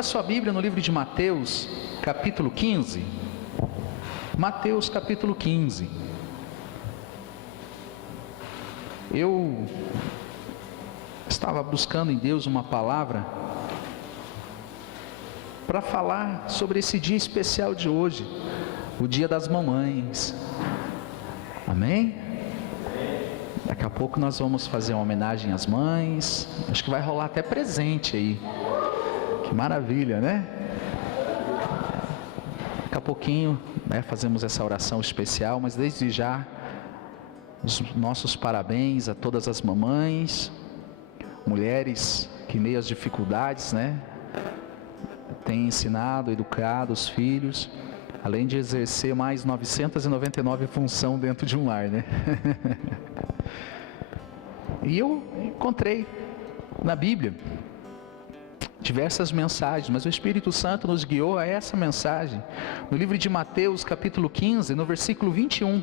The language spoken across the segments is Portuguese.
Abra sua Bíblia no livro de Mateus, capítulo 15. Mateus, capítulo 15. Eu estava buscando em Deus uma palavra para falar sobre esse dia especial de hoje, o Dia das Mamães. Amém? Daqui a pouco nós vamos fazer uma homenagem às mães. Acho que vai rolar até presente aí. Que maravilha, né? Daqui a pouquinho, fazemos essa oração especial, mas desde já, os nossos parabéns a todas as mamães, mulheres que em meio às dificuldades, têm ensinado, educado os filhos, além de exercer mais 999 funções dentro de um lar, E eu encontrei na Bíblia diversas mensagens, mas o Espírito Santo nos guiou a essa mensagem, no livro de Mateus, capítulo 15, no versículo 21.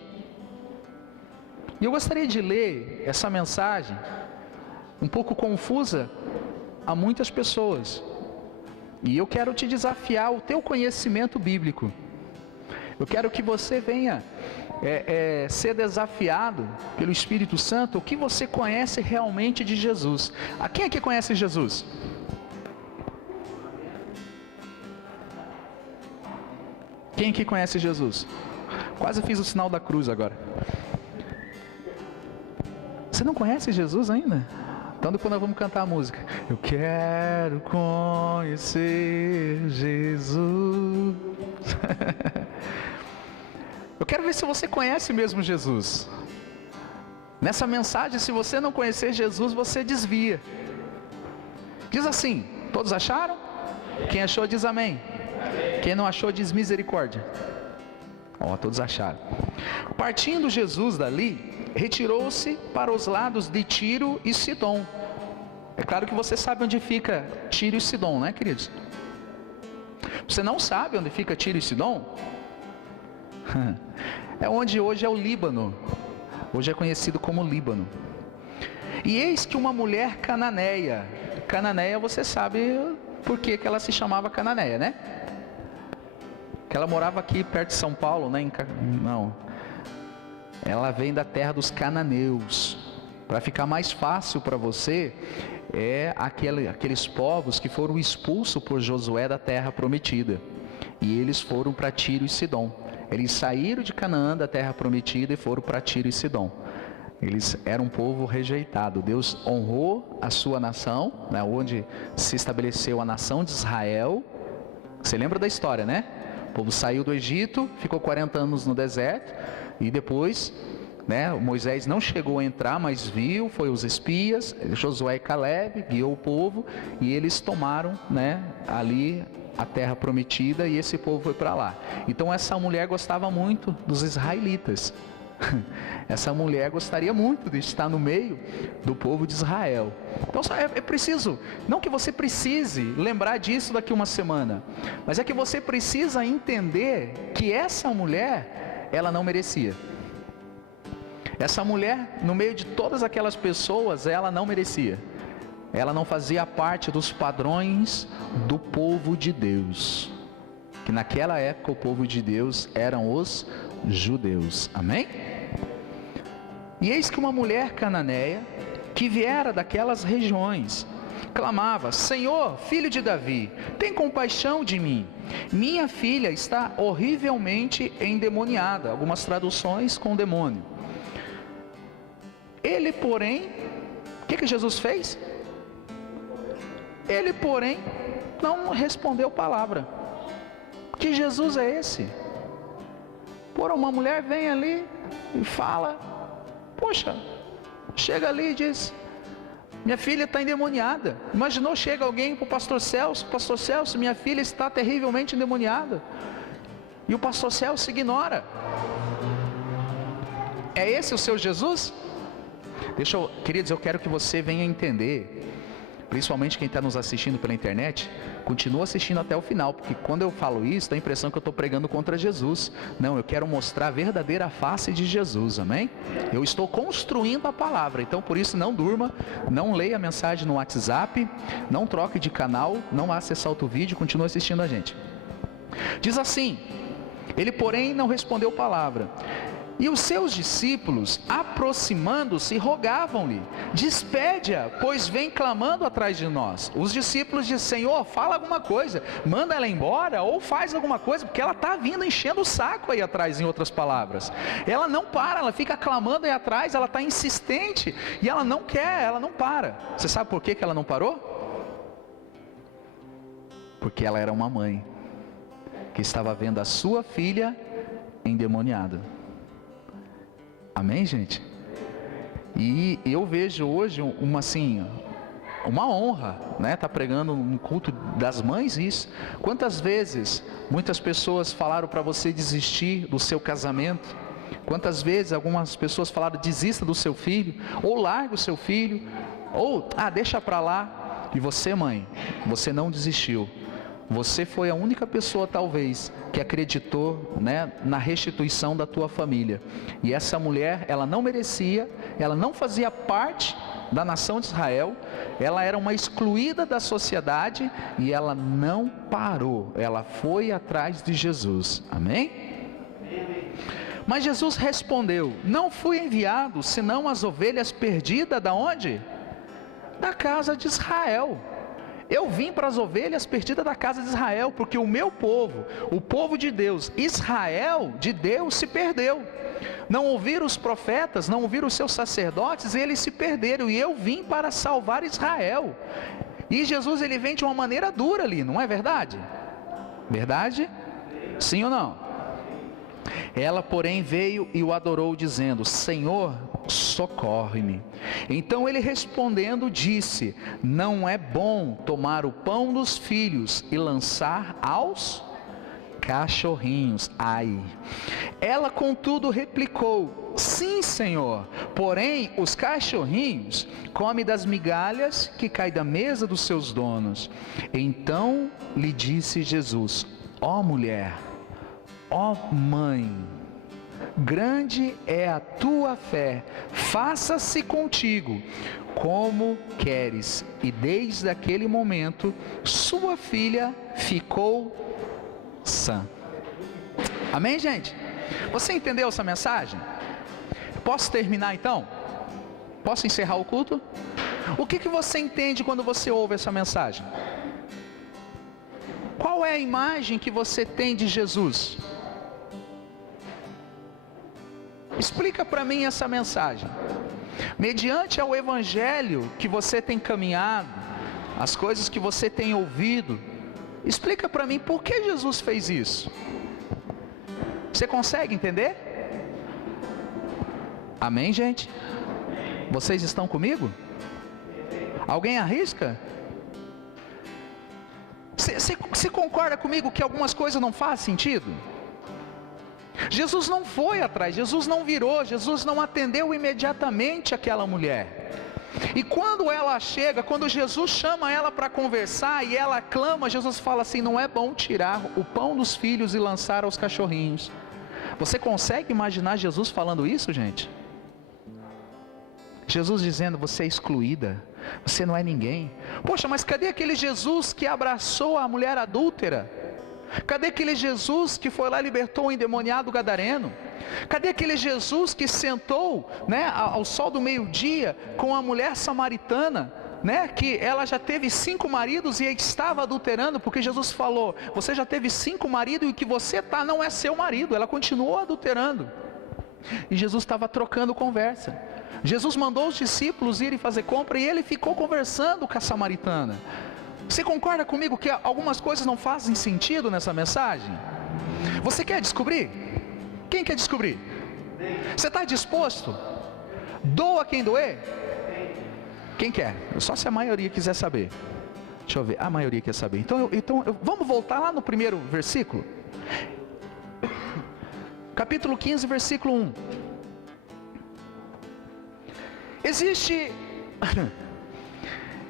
E eu gostaria de ler essa mensagem, um pouco confusa a muitas pessoas. E eu quero te desafiar o teu conhecimento bíblico. Eu quero que você venha ser desafiado pelo Espírito Santo, o que você conhece realmente de Jesus. A quem aqui conhece Jesus? Quem aqui conhece Jesus? Quase fiz o sinal da cruz agora. Você não conhece Jesus ainda? Então depois nós vamos cantar a música. Eu quero conhecer Jesus. Eu quero ver se você conhece mesmo Jesus. Nessa mensagem, se você não conhecer Jesus, você desvia. Diz assim: todos acharam? Quem achou diz amém. Quem não achou diz misericórdia. Todos acharam. Partindo Jesus dali, retirou-se para os lados de Tiro e Sidom. É claro que você sabe onde fica Tiro e Sidom, né, queridos? Você não sabe onde fica Tiro e Sidom? É onde hoje é o Líbano. Hoje é conhecido como Líbano. E eis que uma mulher cananeia. Cananeia, você sabe por que ela se chamava Cananeia, né? Que ela morava aqui perto de São Paulo, né? Não. Ela vem da terra dos cananeus. Para ficar mais fácil para você, aqueles povos que foram expulsos por Josué da terra prometida. E eles foram para Tiro e Sidom. Eles saíram de Canaã, da terra prometida, e foram para Tiro e Sidom. Eles eram um povo rejeitado. Deus honrou a sua nação, onde se estabeleceu a nação de Israel. Você lembra da história, né? O povo saiu do Egito, ficou 40 anos no deserto, e depois, Moisés não chegou a entrar, mas viu, foi os espias, Josué e Caleb, guiou o povo, e eles tomaram, ali a terra prometida, e esse povo foi para lá. Então essa mulher gostava muito dos israelitas. Essa mulher gostaria muito de estar no meio do povo de Israel. Então é preciso, não que você precise lembrar disso daqui uma semana, mas é que você precisa entender que essa mulher, ela não merecia. Essa mulher, no meio de todas aquelas pessoas, ela não merecia. Ela não fazia parte dos padrões do povo de Deus. Que naquela época o povo de Deus eram os judeus. Amém? E eis que uma mulher cananeia, que viera daquelas regiões, clamava: Senhor, filho de Davi, tem compaixão de mim. Minha filha está horrivelmente endemoniada. Algumas traduções com demônio. Ele, porém, o que Jesus fez? Ele, porém, não respondeu palavra. Que Jesus é esse? Uma mulher vem ali e fala, poxa, chega ali e diz, minha filha está endemoniada. Imaginou, chega alguém para o pastor Celso, minha filha está terrivelmente endemoniada. E o pastor Celso ignora. É esse o seu Jesus? Queridos, eu quero que você venha entender principalmente quem está nos assistindo pela internet, continua assistindo até o final, porque quando eu falo isso, dá a impressão que eu estou pregando contra Jesus. Não, eu quero mostrar a verdadeira face de Jesus, amém? Eu estou construindo a palavra, então por isso não durma, não leia a mensagem no WhatsApp, não troque de canal, não vá acessar outro vídeo, continue assistindo a gente. Diz assim: ele porém não respondeu palavra. E os seus discípulos, aproximando-se, rogavam-lhe: despede-a, pois vem clamando atrás de nós. Os discípulos dizem: Senhor, fala alguma coisa, manda ela embora, ou faz alguma coisa, porque ela está vindo enchendo o saco aí atrás, em outras palavras. Ela não para, ela fica clamando aí atrás, ela está insistente, e ela não quer, ela não para. Você sabe por que ela não parou? Porque ela era uma mãe que estava vendo a sua filha endemoniada. Amém, gente? E eu vejo hoje uma honra, né? Tá pregando um culto das mães isso. Quantas vezes muitas pessoas falaram para você desistir do seu casamento? Quantas vezes algumas pessoas falaram: desista do seu filho, ou larga o seu filho, ou deixa para lá. E você, mãe, você não desistiu. Você foi a única pessoa, talvez, que acreditou, né, na restituição da tua família. E essa mulher, ela não merecia, ela não fazia parte da nação de Israel, ela era uma excluída da sociedade, e ela não parou, ela foi atrás de Jesus. Amém? Mas Jesus respondeu: não fui enviado, senão as ovelhas perdidas da onde? Da casa de Israel. Eu vim para as ovelhas perdidas da casa de Israel, porque o meu povo, o povo de Deus, Israel de Deus, se perdeu. Não ouviram os profetas, não ouviram os seus sacerdotes, e eles se perderam, e eu vim para salvar Israel. E Jesus, ele vem de uma maneira dura ali, não é verdade? Verdade? Sim ou não? Ela, porém, veio e o adorou, dizendo: Senhor, socorre-me. Então ele respondendo disse: não é bom tomar o pão dos filhos e lançar aos cachorrinhos. Ai. Ela, contudo, replicou: sim, Senhor, porém os cachorrinhos comem das migalhas que caem da mesa dos seus donos. Então lhe disse Jesus: ó mulher, ó mãe, grande é a tua fé, faça-se contigo como queres. E desde aquele momento sua filha ficou sã. Amém, gente? Você entendeu essa mensagem? Posso terminar então? Posso encerrar o culto? O que você entende quando você ouve essa mensagem? Qual é a imagem que você tem de Jesus? Explica para mim essa mensagem. Mediante ao evangelho que você tem caminhado, as coisas que você tem ouvido, explica para mim por que Jesus fez isso. Você consegue entender? Amém, gente? Vocês estão comigo? Alguém arrisca? Você concorda comigo que algumas coisas não fazem sentido? Jesus não foi atrás, Jesus não virou, Jesus não atendeu imediatamente aquela mulher. E quando ela chega, quando Jesus chama ela para conversar e ela clama, Jesus fala assim: não é bom tirar o pão dos filhos e lançar aos cachorrinhos. Você consegue imaginar Jesus falando isso, gente? Jesus dizendo: você é excluída, você não é ninguém. Poxa, mas cadê aquele Jesus que abraçou a mulher adúltera? Cadê aquele Jesus que foi lá e libertou o endemoniado gadareno? Cadê aquele Jesus que sentou, né, ao sol do meio-dia com a mulher samaritana, né, que ela já teve 5 maridos e estava adulterando, porque Jesus falou: você já teve 5 maridos e o que você está não é seu marido. Ela continuou adulterando. E Jesus estava trocando conversa. Jesus mandou os discípulos irem fazer compra e ele ficou conversando com a samaritana. Você concorda comigo que algumas coisas não fazem sentido nessa mensagem? Você quer descobrir? Quem quer descobrir? Você está disposto? Doa quem doer? Quem quer? Só se a maioria quiser saber. Deixa eu ver, a maioria quer saber. Então vamos voltar lá no primeiro versículo. Capítulo 15, versículo 1.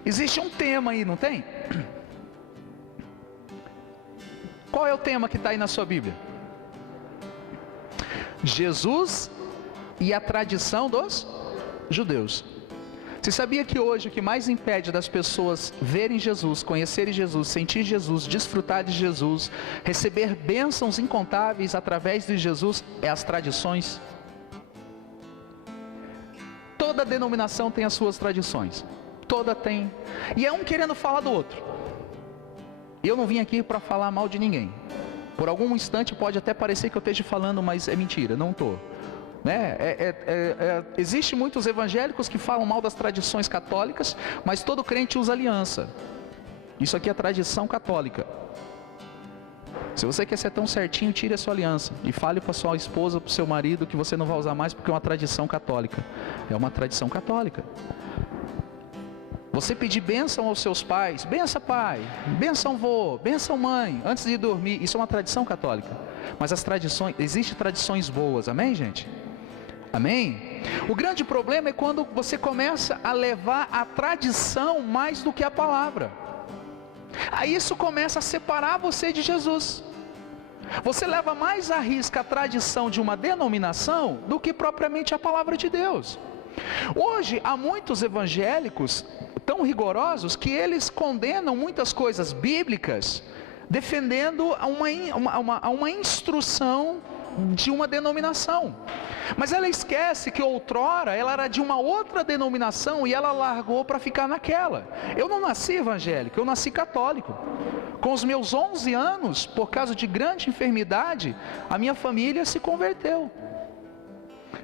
Existe um tema aí, não tem? Qual é o tema que está aí na sua Bíblia? Jesus e a tradição dos judeus. Você sabia que hoje o que mais impede das pessoas verem Jesus, conhecerem Jesus, sentir Jesus, desfrutar de Jesus, receber bênçãos incontáveis através de Jesus, é as tradições? Toda denominação tem as suas tradições, toda tem, e é um querendo falar do outro. Eu não vim aqui para falar mal de ninguém. Por algum instante pode até parecer que eu esteja falando, mas é mentira, não estou. Né? Existe muitos evangélicos que falam mal das tradições católicas, mas todo crente usa aliança. Isso aqui é tradição católica. Se você quer ser tão certinho, tire a sua aliança e fale para sua esposa, para o seu marido que você não vai usar mais porque é uma tradição católica. É uma tradição católica. Você pedir bênção aos seus pais, benção pai, benção vô, benção mãe, antes de dormir, isso é uma tradição católica. Mas as tradições, existem tradições boas, amém, gente? Amém? O grande problema é quando você começa a levar a tradição mais do que a palavra. Aí isso começa a separar você de Jesus. Você leva mais à risca a tradição de uma denominação do que propriamente a palavra de Deus. Hoje há muitos evangélicos tão rigorosos que eles condenam muitas coisas bíblicas, defendendo uma instrução de uma denominação. Mas ela esquece que outrora ela era de uma outra denominação e ela largou para ficar naquela. Eu não nasci evangélico, eu nasci católico. Com os meus 11 anos, por causa de grande enfermidade, a minha família se converteu.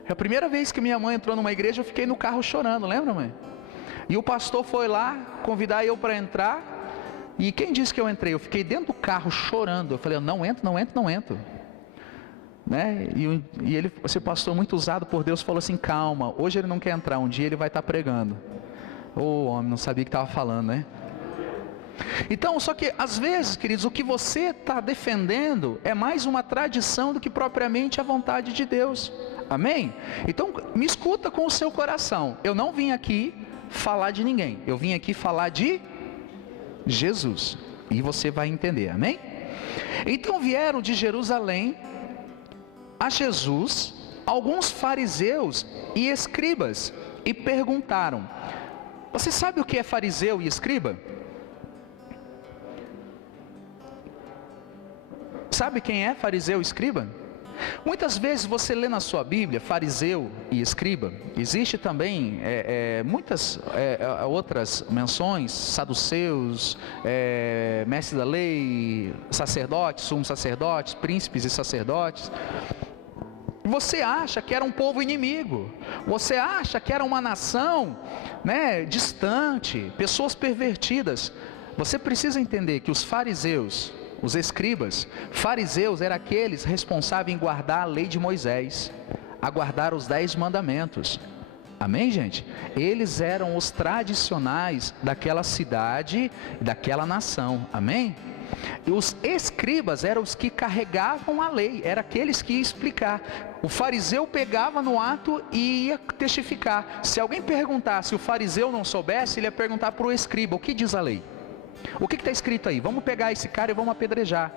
A primeira vez que minha mãe entrou numa igreja, eu fiquei no carro chorando, lembra, mãe? E o pastor foi lá convidar eu para entrar. E quem disse que eu entrei? Eu fiquei dentro do carro chorando. Eu falei, não entro, não entro, não entro. Né? E ele, esse pastor muito usado por Deus, falou assim, calma, hoje ele não quer entrar, um dia ele vai estar pregando. Ô homem, não sabia o que estava falando, né? Então, só que às vezes, queridos, o que você está defendendo é mais uma tradição do que propriamente a vontade de Deus. Amém? Então, me escuta com o seu coração. Eu não vim aqui falar de ninguém, eu vim aqui falar de Jesus. E você vai entender, amém? Então vieram de Jerusalém a Jesus alguns fariseus e escribas e perguntaram: você sabe o que é fariseu e escriba? Sabe quem é fariseu e escriba? Muitas vezes você lê na sua Bíblia fariseu e escriba. Existe também muitas outras menções, saduceus, mestres da lei, sacerdotes, sumos sacerdotes, príncipes e sacerdotes. Você acha que era um povo inimigo, você acha que era uma nação, né, distante, pessoas pervertidas. Você precisa entender que os fariseus, os escribas, fariseus eram aqueles responsáveis em guardar a lei de Moisés, a guardar os 10 mandamentos. Amém, gente? Eles eram os tradicionais daquela cidade, daquela nação. Amém? E os escribas eram os que carregavam a lei, eram aqueles que iam explicar. O fariseu pegava no ato e ia testificar. Se alguém perguntasse, o fariseu não soubesse, ele ia perguntar para o escriba: o que diz a lei? O que está escrito aí? Vamos pegar esse cara e vamos apedrejar.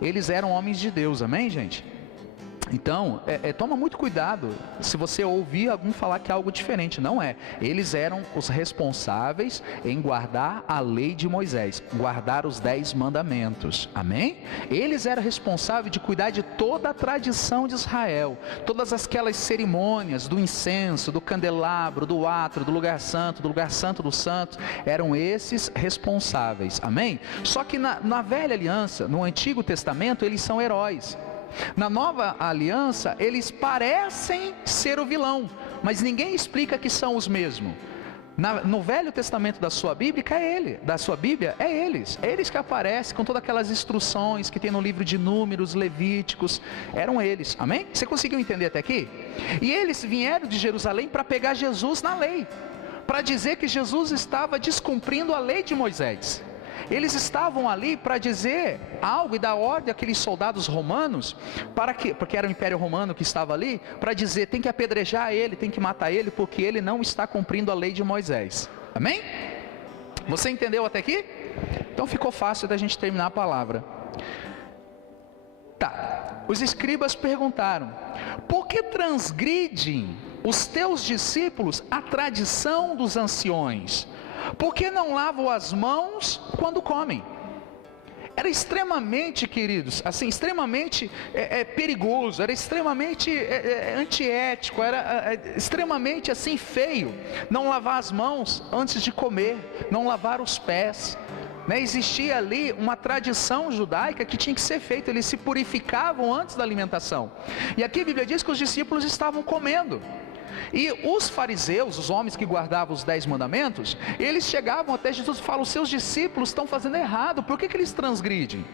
Eles eram homens de Deus, amém, gente? Então, toma muito cuidado se você ouvir alguém falar que é algo diferente. Não é. Eles eram os responsáveis em guardar a lei de Moisés, guardar os 10 mandamentos, amém? Eles eram responsáveis de cuidar de toda a tradição de Israel, todas aquelas cerimônias do incenso, do candelabro, do átrio, do lugar santo dos santos, eram esses responsáveis, amém? Só que na velha aliança, no Antigo Testamento, eles são heróis. Na nova aliança, eles parecem ser o vilão, mas ninguém explica que são os mesmos. No Velho Testamento da sua Bíblia, é eles que aparecem com todas aquelas instruções que tem no livro de Números, Levíticos, eram eles, amém? Você conseguiu entender até aqui? E eles vieram de Jerusalém para pegar Jesus na lei, para dizer que Jesus estava descumprindo a lei de Moisés. Eles estavam ali para dizer algo e dar ordem àqueles soldados romanos, porque era o Império Romano que estava ali, para dizer: tem que apedrejar ele, tem que matar ele, porque ele não está cumprindo a lei de Moisés. Amém? Você entendeu até aqui? Então ficou fácil da gente terminar a palavra. Tá, os escribas perguntaram: por que transgridem os teus discípulos a tradição dos anciões? Por que não lavam as mãos quando comem? Era extremamente, queridos, assim, extremamente perigoso, era extremamente antiético, era extremamente assim feio não lavar as mãos antes de comer, não lavar os pés. Existia ali uma tradição judaica que tinha que ser feita, eles se purificavam antes da alimentação. E aqui a Bíblia diz que os discípulos estavam comendo. E os fariseus, os homens que guardavam os 10 mandamentos, eles chegavam até Jesus e falam: os seus discípulos estão fazendo errado, por que eles transgridem?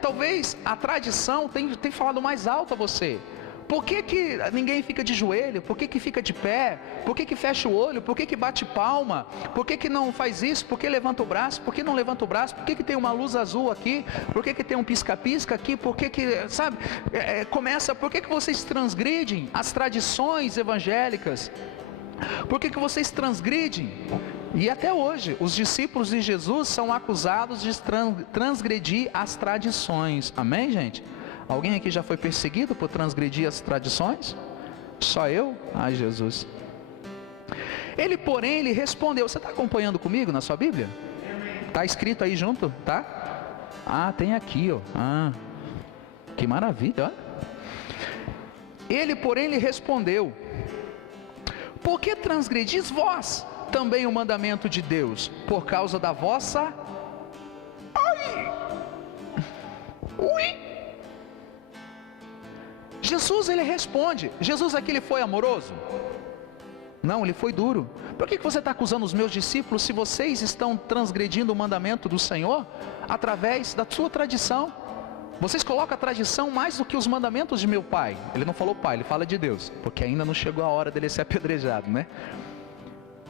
Talvez a tradição tenha falado mais alto a você. Por que ninguém fica de joelho? Por que fica de pé? Por que fecha o olho? Por que bate palma? Por que não faz isso? Por que levanta o braço? Por que não levanta o braço? Por que tem uma luz azul aqui? Por que tem um pisca-pisca aqui? Por que sabe? Por que vocês transgridem as tradições evangélicas? Por que vocês transgridem? E até hoje, os discípulos de Jesus são acusados de transgredir as tradições. Amém, gente? Alguém aqui já foi perseguido por transgredir as tradições? Só eu? Ai, Jesus. Ele, porém, lhe respondeu. Você está acompanhando comigo na sua Bíblia? Está escrito aí junto, tá? Ah, tem aqui, ó. Ah, que maravilha, olha. Ele, porém, lhe respondeu: por que transgredis vós também o mandamento de Deus? Por causa da vossa... Ai! Ui! Jesus, ele responde. Jesus aqui, ele foi amoroso? Não, ele foi duro. Por que você está acusando os meus discípulos se vocês estão transgredindo o mandamento do Senhor através da sua tradição? Vocês colocam a tradição mais do que os mandamentos de meu pai. Ele não falou pai, ele fala de Deus, porque ainda não chegou a hora dele ser apedrejado, né?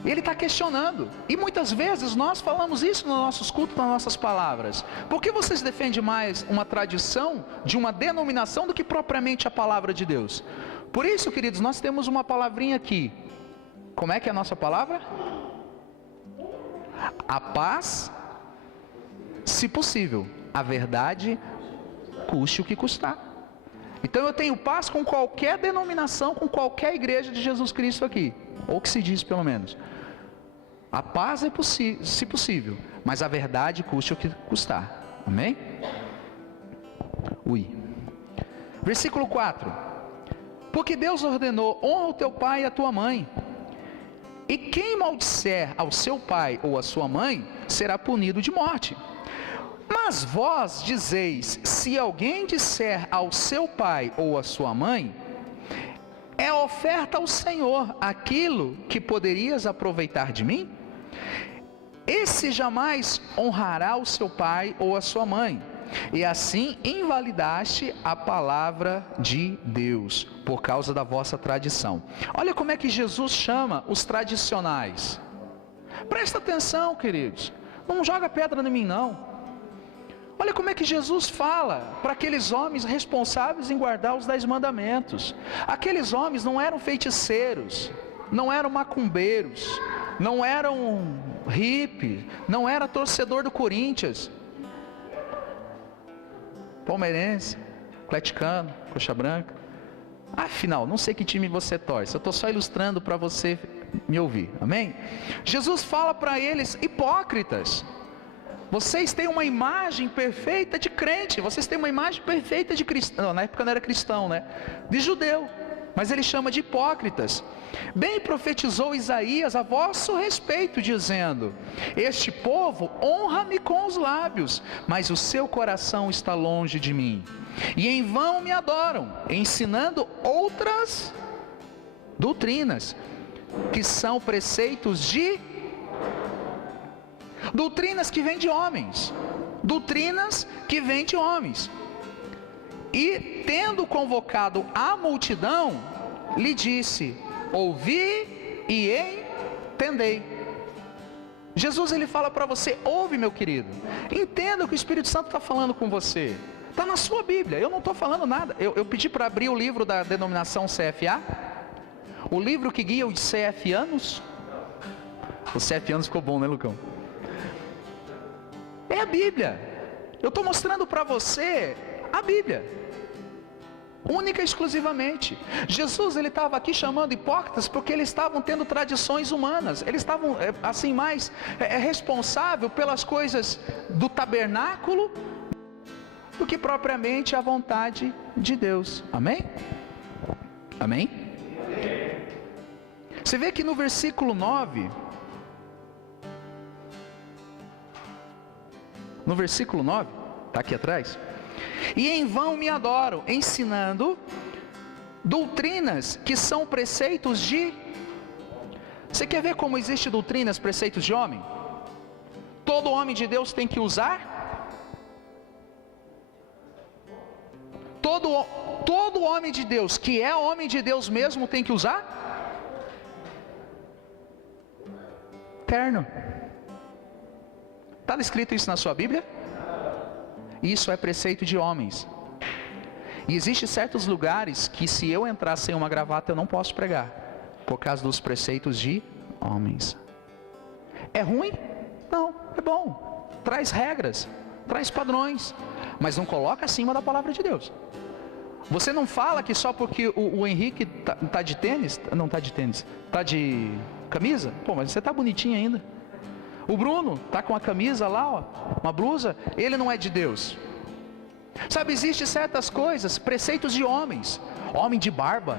Ele está questionando, e muitas vezes nós falamos isso nos nossos cultos, nas nossas palavras. Por que vocês defendem mais uma tradição de uma denominação do que propriamente a palavra de Deus? Por isso, queridos, nós temos uma palavrinha aqui. Como é que é a nossa palavra? A paz, se possível, a verdade, custe o que custar. Então eu tenho paz com qualquer denominação, com qualquer igreja de Jesus Cristo aqui, ou que se diz pelo menos. A paz é se possível, mas a verdade custe o que custar. Amém? Versículo 4. Porque Deus ordenou: honra o teu pai e a tua mãe, e quem maldisser ao seu pai ou à sua mãe será punido de morte. Mas vós dizeis: se alguém disser ao seu pai ou à sua mãe, é oferta ao Senhor aquilo que poderias aproveitar de mim? Esse jamais honrará o seu pai ou a sua mãe, e assim invalidaste a palavra de Deus, por causa da vossa tradição. Olha como é que Jesus chama os tradicionais. Presta atenção, queridos, não joga pedra em mim não. Olha como é que Jesus fala para aqueles homens responsáveis em guardar os 10 mandamentos. Aqueles homens não eram feiticeiros, não eram macumbeiros, não eram hippie, não era torcedor do Corinthians, palmeirense, atleticano, coxa branca. Afinal, não sei que time você torce, eu estou só ilustrando para você me ouvir, amém? Jesus fala para eles: hipócritas, vocês têm uma imagem perfeita de crente, vocês têm uma imagem perfeita de cristão. Na época não era cristão, né? De judeu, mas ele chama de hipócritas. Bem profetizou Isaías a vosso respeito, dizendo: este povo honra-me com os lábios, mas o seu coração está longe de mim, e em vão me adoram, ensinando outras doutrinas, que são preceitos de... doutrinas que vêm de homens, doutrinas que vêm de homens. E tendo convocado a multidão, lhe disse: ouvi e entendei. Jesus, ele fala para você: ouve, meu querido, entenda o que o Espírito Santo está falando com você. Está na sua Bíblia, eu não estou falando nada. Eu pedi para abrir o livro da denominação CFA, o livro que guia os CFianos. Os CFianos ficou bom, né, Lucão? É a Bíblia. Eu estou mostrando para você a Bíblia. Única e exclusivamente. Jesus, ele estava aqui chamando hipócritas porque eles estavam tendo tradições humanas. Eles estavam assim mais responsável pelas coisas do tabernáculo do que propriamente a vontade de Deus. Amém? Amém? Você vê que no versículo 9, está aqui atrás. E em vão me adoram, ensinando doutrinas que são preceitos de... Você quer ver como existe doutrinas, preceitos de homem? Todo homem de Deus tem que usar? Todo homem de Deus, que é homem de Deus mesmo, tem que usar? Terno. Está escrito isso na sua Bíblia? Isso é preceito de homens. E existem certos lugares que se eu entrar sem uma gravata eu não posso pregar, por causa dos preceitos de homens. É ruim? Não, é bom. Traz regras, traz padrões, mas não coloca acima da palavra de Deus. Você não fala que só porque o Henrique tá de tênis, não está de tênis, está de camisa, pô, mas você está bonitinho ainda. O Bruno está com a camisa lá, ó, uma blusa, ele não é de Deus. Sabe, existem certas coisas, preceitos de homens. Homem de barba,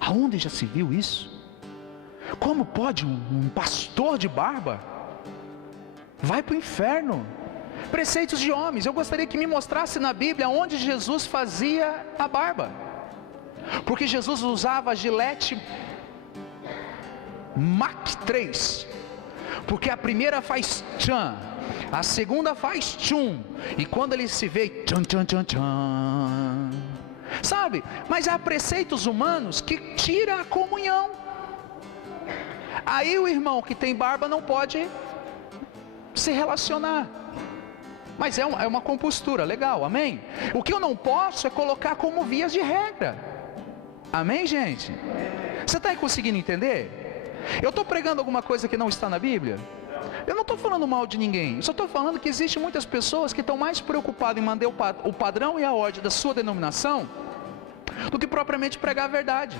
aonde já se viu isso? Como pode um pastor de barba? Vai para o inferno. Preceitos de homens. Eu gostaria que me mostrasse na Bíblia onde Jesus fazia a barba, porque Jesus usava a Gillette Mach 3, porque a primeira faz tchan, a segunda faz tchum, e quando ele se vê tchan tchan tchan tchan, sabe? Mas há preceitos humanos que tiram a comunhão. Aí o irmão que tem barba não pode se relacionar. Mas é uma compostura, legal, amém? O que eu não posso é colocar como vias de regra. Amém, gente? Você está conseguindo entender? Eu estou pregando alguma coisa que não está na Bíblia? Eu não estou falando mal de ninguém. Eu só estou falando que existem muitas pessoas que estão mais preocupadas em manter o padrão e a ordem da sua denominação do que propriamente pregar a verdade.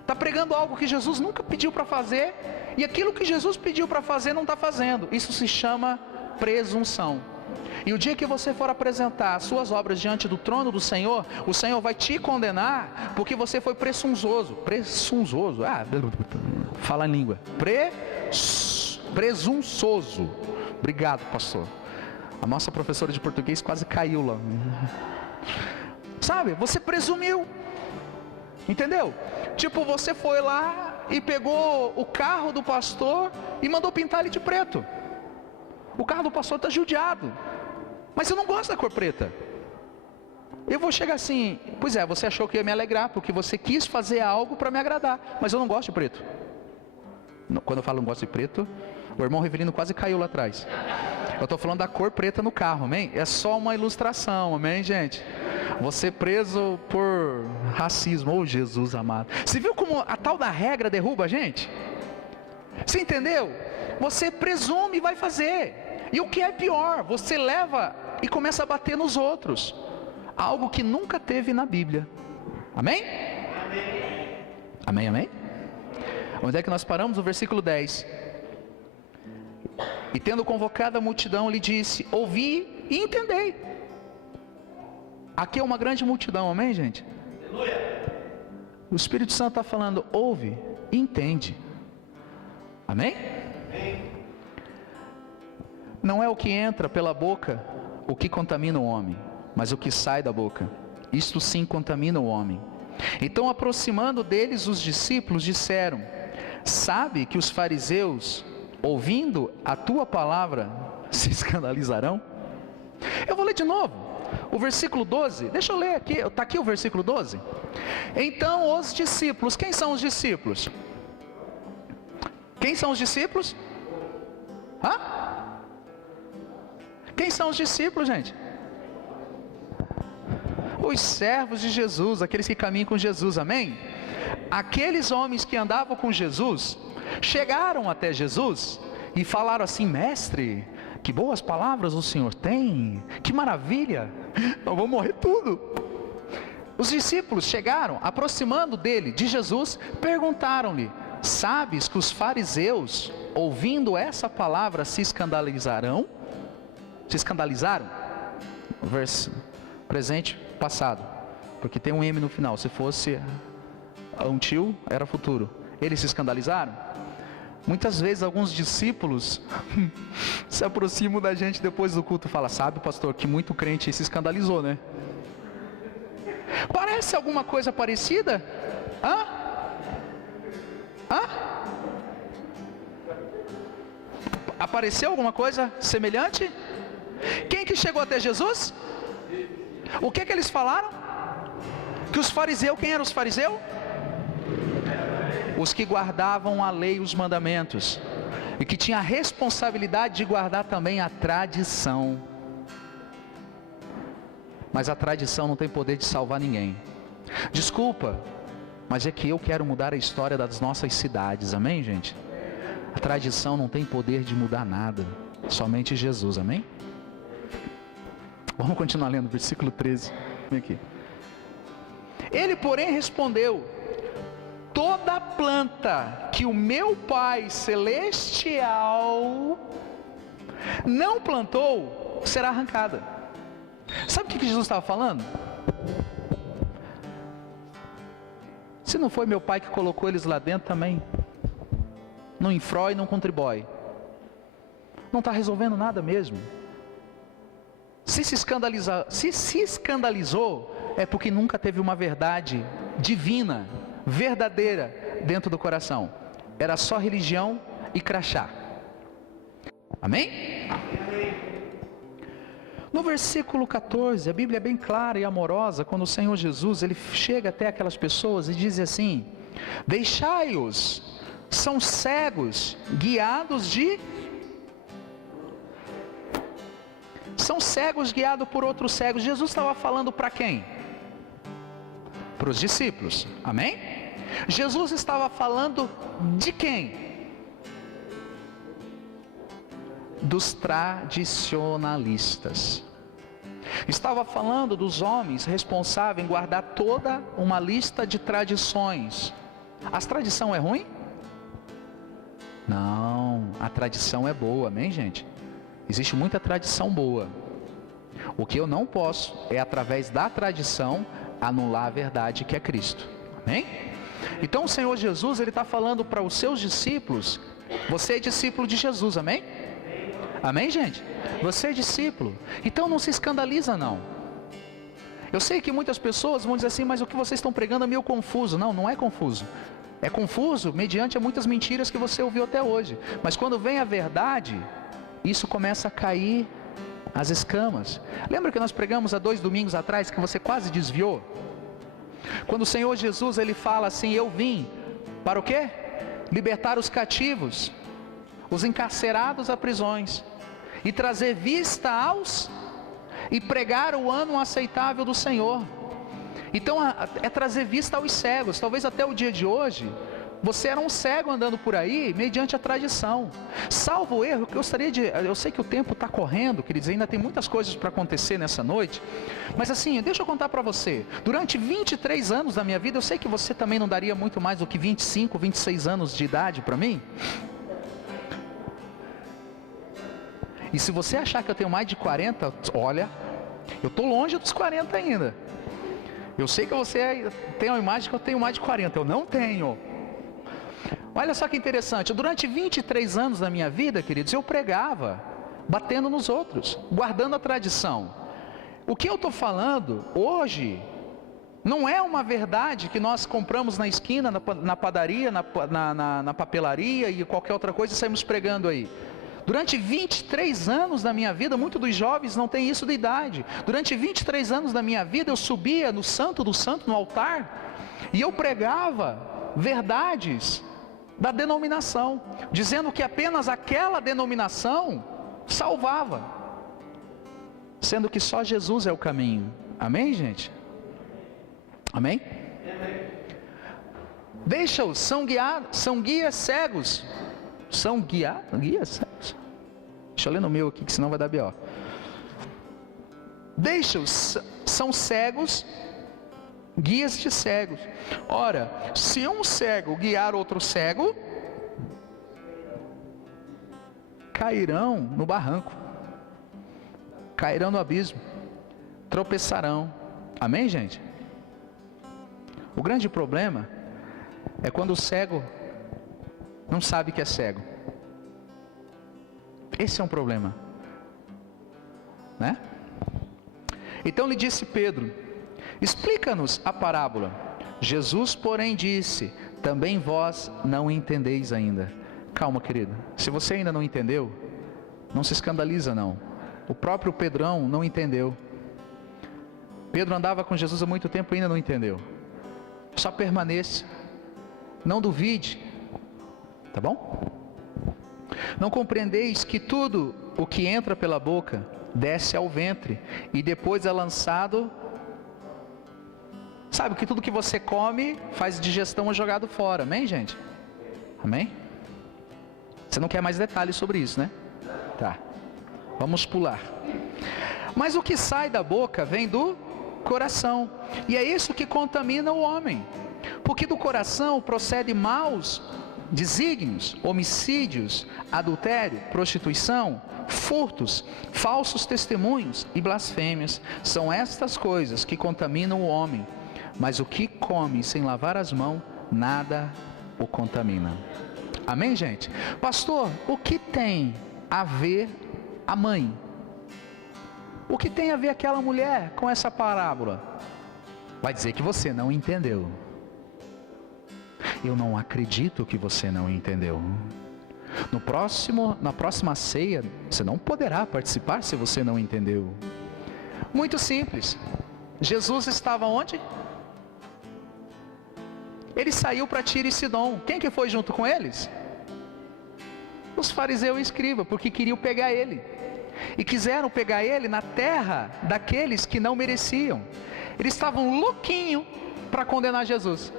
Está pregando algo que Jesus nunca pediu para fazer, e aquilo que Jesus pediu para fazer não está fazendo. Isso se chama presunção. E o dia que você for apresentar as suas obras diante do trono do Senhor, o Senhor vai te condenar, porque você foi presunçoso. Fala em língua. Presunçoso. Obrigado, pastor. A nossa professora de português quase caiu lá. Sabe, você presumiu. Entendeu? Tipo, você foi lá e pegou o carro do pastor e mandou pintar ele de preto. O carro do pastor está judiado, mas eu não gosto da cor preta. Eu vou chegar assim, pois é, você achou que ia me alegrar, porque você quis fazer algo para me agradar, mas eu não gosto de preto. Quando eu falo não gosto de preto, o irmão Rivelino quase caiu lá atrás. Eu estou falando da cor preta no carro, amém? É só uma ilustração, amém, gente? Você preso por racismo, oh Jesus amado. Você viu como a tal da regra derruba a gente? Você entendeu? Você presume e vai fazer. E o que é pior, você leva e começa a bater nos outros. Algo que nunca teve na Bíblia. Amém? Amém, amém? Onde é que nós paramos? No versículo 10. E tendo convocado a multidão, lhe disse: ouvi e entendei. Aqui é uma grande multidão, amém, gente? O Espírito Santo está falando: ouve e entende. Amém? Não é o que entra pela boca o que contamina o homem, mas o que sai da boca. Isto sim contamina o homem. Então, aproximando deles os discípulos, disseram: sabe que os fariseus, ouvindo a tua palavra, se escandalizarão? Eu vou ler de novo o versículo 12. Deixa eu ler aqui, está aqui o versículo 12. Então os discípulos, quem são os discípulos? Quem são os discípulos? Quem são os discípulos, gente? Os servos de Jesus, aqueles que caminham com Jesus, amém? Aqueles homens que andavam com Jesus, chegaram até Jesus e falaram assim: mestre, Que boas palavras o Senhor tem, que maravilha, nós vamos morrer tudo. Os discípulos chegaram, aproximando dele, de Jesus, perguntaram-lhe: sabes que os fariseus, ouvindo essa palavra, se escandalizaram? Se escandalizaram? Verso presente, passado, porque tem um M no final. Se fosse um tio, era futuro. Eles se escandalizaram? Muitas vezes alguns discípulos se aproximam da gente depois do culto e falam: sabe, pastor, que muito crente se escandalizou, né? Parece alguma coisa parecida? Hã? Apareceu alguma coisa semelhante? Quem que chegou até Jesus? O que eles falaram? Que os fariseus, quem eram os fariseus? Os que guardavam a lei e os mandamentos, e que tinha a responsabilidade de guardar também a tradição. Mas a tradição não tem poder de salvar ninguém. Desculpa, mas é que eu quero mudar a história das nossas cidades, amém, gente? A tradição não tem poder de mudar nada, somente Jesus, amém? Vamos continuar lendo, versículo 13. Vem aqui. Ele, porém, respondeu: toda planta que o meu Pai Celestial não plantou, será arrancada. Sabe o que Jesus estava falando? Se não foi meu Pai que colocou eles lá dentro também, não infrói, não contribui, não está resolvendo nada mesmo. Se se escandalizou, é porque nunca teve uma verdade divina, verdadeira dentro do coração. Era só religião e crachá. Amém? No versículo 14, a Bíblia é bem clara e amorosa, quando o Senhor Jesus, ele chega até aquelas pessoas e diz assim: deixai-os, são cegos, guiados de... São cegos guiados por outros cegos. Jesus estava falando para quem? Para os discípulos, amém? Jesus estava falando de quem? Dos tradicionalistas. Estava falando dos homens responsáveis em guardar toda uma lista de tradições. As tradição é ruim? Não, a tradição é boa, amém, gente? Existe muita tradição boa. O que eu não posso é, através da tradição, anular a verdade que é Cristo, amém? Então o Senhor Jesus, ele está falando para os seus discípulos: você é discípulo de Jesus, amém? Amém, gente? Você é discípulo, então não se escandaliza não. Eu sei que muitas pessoas vão dizer assim: mas o que vocês estão pregando é meio confuso. Não, não é confuso. É confuso mediante a muitas mentiras que você ouviu até hoje. Mas quando vem a verdade, isso começa a cair as escamas. Lembra que nós pregamos há 2 domingos atrás que você quase desviou? Quando o Senhor Jesus, ele fala assim: eu vim para o quê? Libertar os cativos, os encarcerados a prisões, e trazer vista aos, e pregar o ano aceitável do Senhor. Então é trazer vista aos cegos. Talvez até o dia de hoje você era um cego andando por aí mediante a tradição. Salvo o erro, que eu sei que o tempo está correndo, queridos, ainda tem muitas coisas para acontecer nessa noite, mas assim, deixa eu contar para você. Durante 23 anos da minha vida, eu sei que você também não daria muito mais do que 25, 26 anos de idade para mim. E se você achar que eu tenho mais de 40, olha, eu estou longe dos 40 ainda. Eu sei que você tem uma imagem que eu tenho mais de 40, eu não tenho. Olha só que interessante, durante 23 anos da minha vida, queridos, eu pregava, batendo nos outros, guardando a tradição. O que eu estou falando hoje, não é uma verdade que nós compramos na esquina, na padaria, na papelaria e qualquer outra coisa e saímos pregando aí. Durante 23 anos da minha vida, muitos dos jovens não têm isso de idade. Durante 23 anos da minha vida, eu subia no Santo do Santo, no altar, e eu pregava verdades da denominação, dizendo que apenas aquela denominação salvava, sendo que só Jesus é o caminho. Amém, gente? Amém? Deixa-os, são guias cegos. São guias cegos? Deixa Deixa eu ler no meu aqui, que senão vai dar B.O. Deixa-os, são cegos, guias de cegos. Ora, se um cego guiar outro cego, cairão no barranco, cairão no abismo, tropeçarão. Amém, gente? O grande problema é quando o cego não sabe que é cego. Esse é um problema, né? Então lhe disse Pedro: explica-nos a parábola. Jesus, porém, disse: também vós não entendeis ainda. Calma, querido, se você ainda não entendeu, não se escandaliza não. O próprio Pedrão não entendeu. Pedro andava com Jesus há muito tempo e ainda não entendeu. Só permaneça, não duvide, tá bom? Não compreendeis que tudo o que entra pela boca desce ao ventre e depois é lançado. Sabe que tudo que você come faz digestão, é jogado fora, amém, gente? Amém? Você não quer mais detalhes sobre isso, né? Tá, vamos pular. Mas o que sai da boca vem do coração, e é isso que contamina o homem, porque do coração procede maus desígnios, homicídios, adultério, prostituição, furtos, falsos testemunhos e blasfêmias. São estas coisas que contaminam o homem, mas o que come sem lavar as mãos, nada o contamina. Amém, gente? Pastor, o que tem a ver a mãe? O que tem a ver aquela mulher com essa parábola? Vai dizer que você não entendeu. Eu não acredito que você não entendeu. Na próxima ceia, você não poderá participar se você não entendeu. Muito simples. Jesus estava onde? Ele saiu para Tiro e Sidom. Quem que foi junto com eles? Os fariseus e escribas, porque queriam pegar ele. E quiseram pegar ele na terra daqueles que não mereciam. Eles estavam louquinhos para condenar Jesus.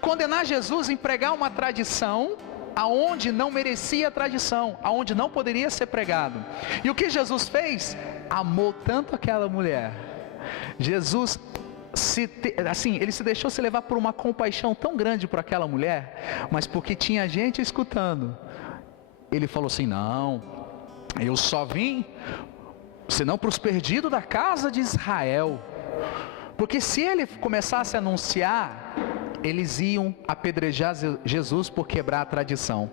Condenar Jesus em pregar uma tradição aonde não merecia a tradição, aonde não poderia ser pregado. E o que Jesus fez? Amou tanto aquela mulher. Jesus ele se deixou se levar por uma compaixão tão grande por aquela mulher, mas porque tinha gente escutando, ele falou assim: não, eu só vim senão para os perdidos da casa de Israel. Porque se ele começasse a anunciar, eles iam apedrejar Jesus por quebrar a tradição.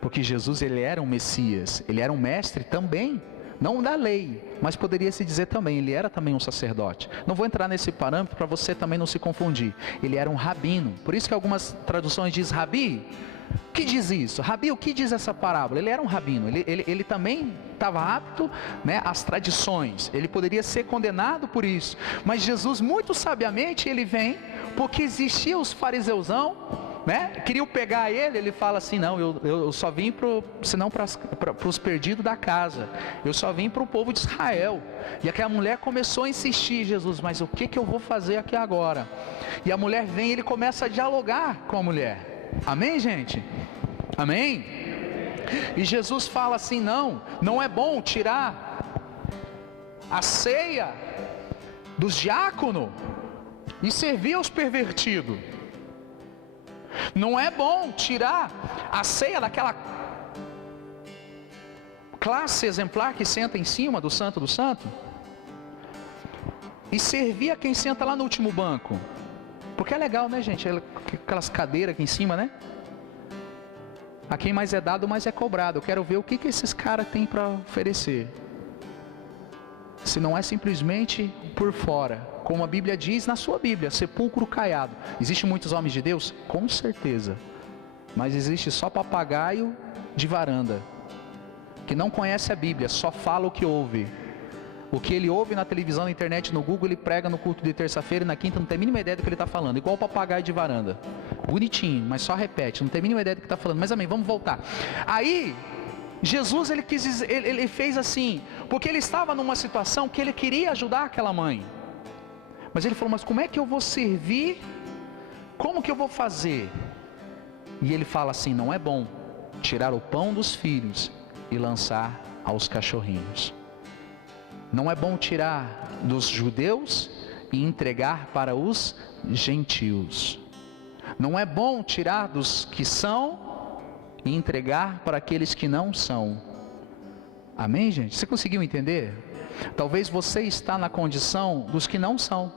Porque Jesus, ele era um Messias, ele era um mestre também, não da lei, mas poderia se dizer também, ele era também um sacerdote. Não vou entrar nesse parâmetro para você também não se confundir. Ele era um rabino, por isso que algumas traduções diz rabi. O que diz isso? Rabi, o que diz essa parábola? Ele era um rabino, ele também estava apto, né, às tradições. Ele poderia ser condenado por isso. Mas Jesus, muito sabiamente, ele vem, porque existia os fariseusão, né, queriam pegar ele. Ele fala assim: não, eu só vim senão para os perdidos da casa. Eu só vim para o povo de Israel. E aquela mulher começou a insistir: Jesus, mas o que eu vou fazer aqui agora? E a mulher vem e ele começa a dialogar com a mulher. Amém, gente? Amém? E Jesus fala assim: não é bom tirar a ceia dos diáconos e servir aos pervertidos. Não é bom tirar a ceia daquela classe exemplar que senta em cima do santo do santo e servir a quem senta lá no último banco. Porque é legal, né, gente? Aquelas cadeiras aqui em cima, né? A quem mais é dado, mais é cobrado. Eu quero ver o que esses caras têm para oferecer. Se não é simplesmente por fora, como a Bíblia diz na sua Bíblia, sepulcro caiado. Existem muitos homens de Deus? Com certeza. Mas existe só papagaio de varanda, que não conhece a Bíblia, só fala o que ouve. O que ele ouve na televisão, na internet, no Google, ele prega no culto de terça-feira e na quinta não tem a mínima ideia do que ele está falando. Igual o papagaio de varanda. Bonitinho, mas só repete, não tem a mínima ideia do que está falando. Mas amém, vamos voltar. Aí, Jesus, ele fez assim, porque ele estava numa situação que ele queria ajudar aquela mãe. Mas ele falou: mas como é que eu vou servir? Como que eu vou fazer? E ele fala assim: não é bom tirar o pão dos filhos e lançar aos cachorrinhos. Não é bom tirar dos judeus e entregar para os gentios. Não é bom tirar dos que são e entregar para aqueles que não são. Amém, gente? Você conseguiu entender? Talvez você está na condição dos que não são.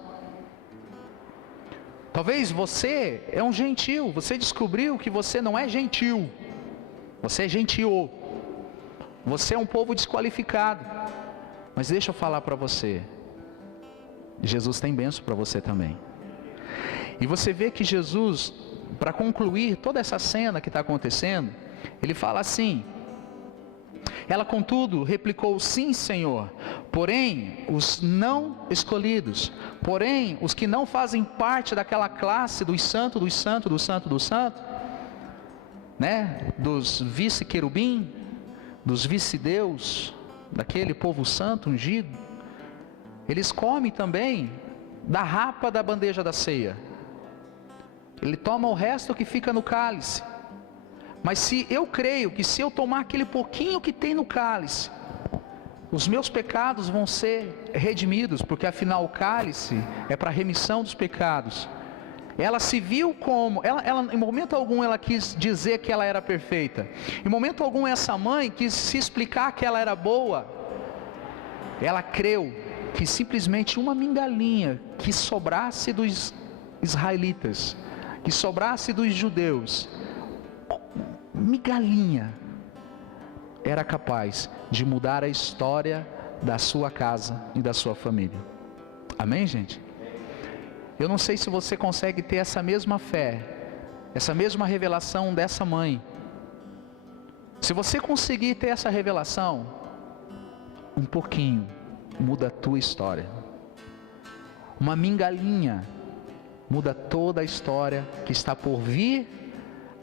Talvez você é um gentil. Você descobriu que você não é gentil. Você é gentio. Você é um povo desqualificado. Mas deixa eu falar para você. Jesus tem bênção para você também. E você vê que Jesus, para concluir toda essa cena que está acontecendo, ele fala assim: ela contudo replicou, sim Senhor, porém os não escolhidos, porém os que não fazem parte daquela classe dos santos, né? Dos vice-querubim, dos vice-deus, daquele povo santo ungido, eles comem também da rapa da bandeja da ceia. Ele toma o resto que fica no cálice. Mas se eu creio que se eu tomar aquele pouquinho que tem no cálice, os meus pecados vão ser redimidos, porque afinal o cálice é para remissão dos pecados. Ela se viu como, ela em momento algum ela quis dizer que ela era perfeita. Em momento algum essa mãe quis se explicar que ela era boa. Ela creu que simplesmente uma migalhinha que sobrasse dos israelitas, que sobrasse dos judeus, migalhinha, era capaz de mudar a história da sua casa e da sua família. Amém, gente? Eu não sei se você consegue ter essa mesma fé, essa mesma revelação dessa mãe. Se você conseguir ter essa revelação, um pouquinho muda a tua história. Uma migalhinha muda toda a história que está por vir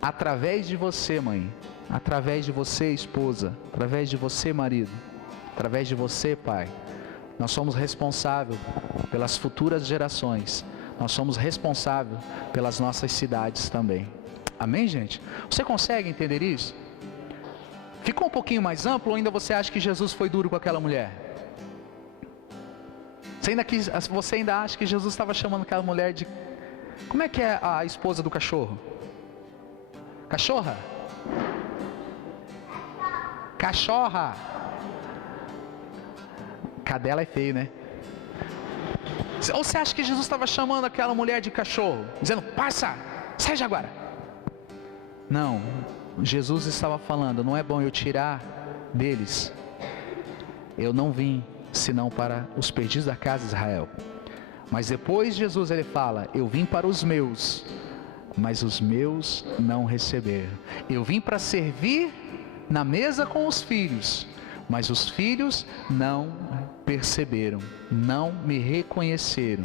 através de você, mãe, através de você, esposa, através de você, marido, através de você, pai. Nós somos responsáveis pelas futuras gerações. Nós somos responsáveis pelas nossas cidades também. Amém, gente? Você consegue entender isso? Ficou um pouquinho mais amplo ou ainda você acha que Jesus foi duro com aquela mulher? Você ainda acha que Jesus estava chamando aquela mulher de... Como é que é a esposa do cachorro? Cachorra? Cachorra. Cadela é feio, né? Ou você acha que Jesus estava chamando aquela mulher de cachorro, dizendo, passa, sai agora? Não, Jesus estava falando, não é bom eu tirar deles. Eu não vim senão para os perdidos da casa de Israel. Mas depois Jesus ele fala, eu vim para os meus, mas os meus não receberam. Eu vim para servir na mesa com os filhos, mas os filhos não perceberam, não me reconheceram.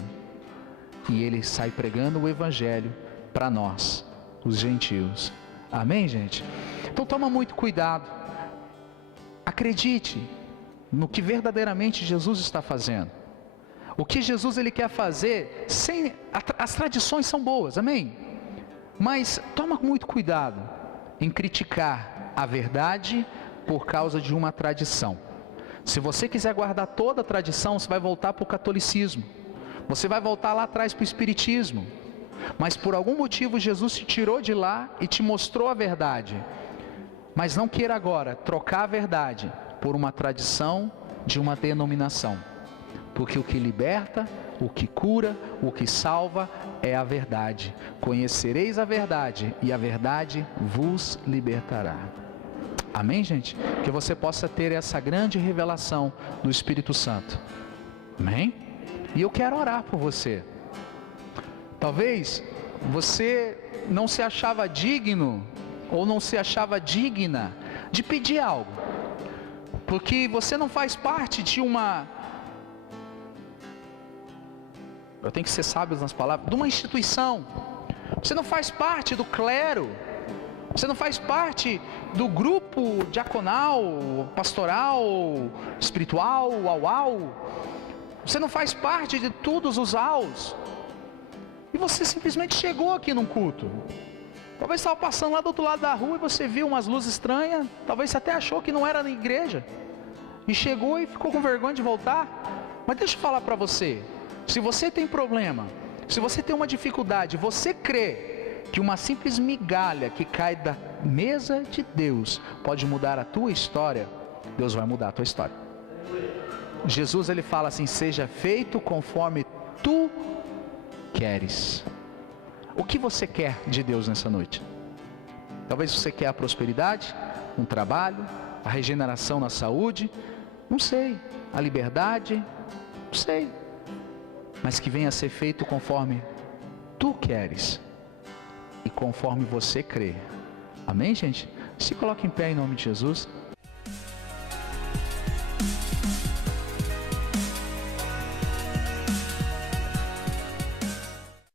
E ele sai pregando o evangelho para nós, os gentios. Amém, gente? Então toma muito cuidado. Acredite no que verdadeiramente Jesus está fazendo. O que Jesus ele quer fazer, as tradições são boas, amém? Mas toma muito cuidado em criticar a verdade por causa de uma tradição. Se você quiser guardar toda a tradição, você vai voltar para o catolicismo. Você vai voltar lá atrás para o espiritismo. Mas por algum motivo Jesus te tirou de lá e te mostrou a verdade. Mas não queira agora trocar a verdade por uma tradição de uma denominação. Porque o que liberta, o que cura, o que salva é a verdade. Conhecereis a verdade e a verdade vos libertará. Amém, gente? Que você possa ter essa grande revelação do Espírito Santo. Amém? E eu quero orar por você. Talvez você não se achava digno ou não se achava digna de pedir algo, porque você não faz parte de uma... Eu tenho que ser sábio nas palavras, de uma instituição. Você não faz parte do clero. Você não faz parte do grupo diaconal, pastoral, espiritual, Você não faz parte de todos os aos. E você simplesmente chegou aqui num culto. Talvez estava passando lá do outro lado da rua e você viu umas luzes estranhas. Talvez você até achou que não era na igreja. E chegou e ficou com vergonha de voltar. Mas deixa eu falar para você. Se você tem problema, se você tem uma dificuldade, você crê que uma simples migalha que cai da mesa de Deus pode mudar a tua história, Deus vai mudar a tua história. Jesus, ele fala assim: seja feito conforme tu queres. O que você quer de Deus nessa noite? Talvez você quer a prosperidade, um trabalho, a regeneração na saúde, não sei, a liberdade, não sei, mas que venha a ser feito conforme tu queres e conforme você crê. Amém, gente? Se coloque em pé em nome de Jesus.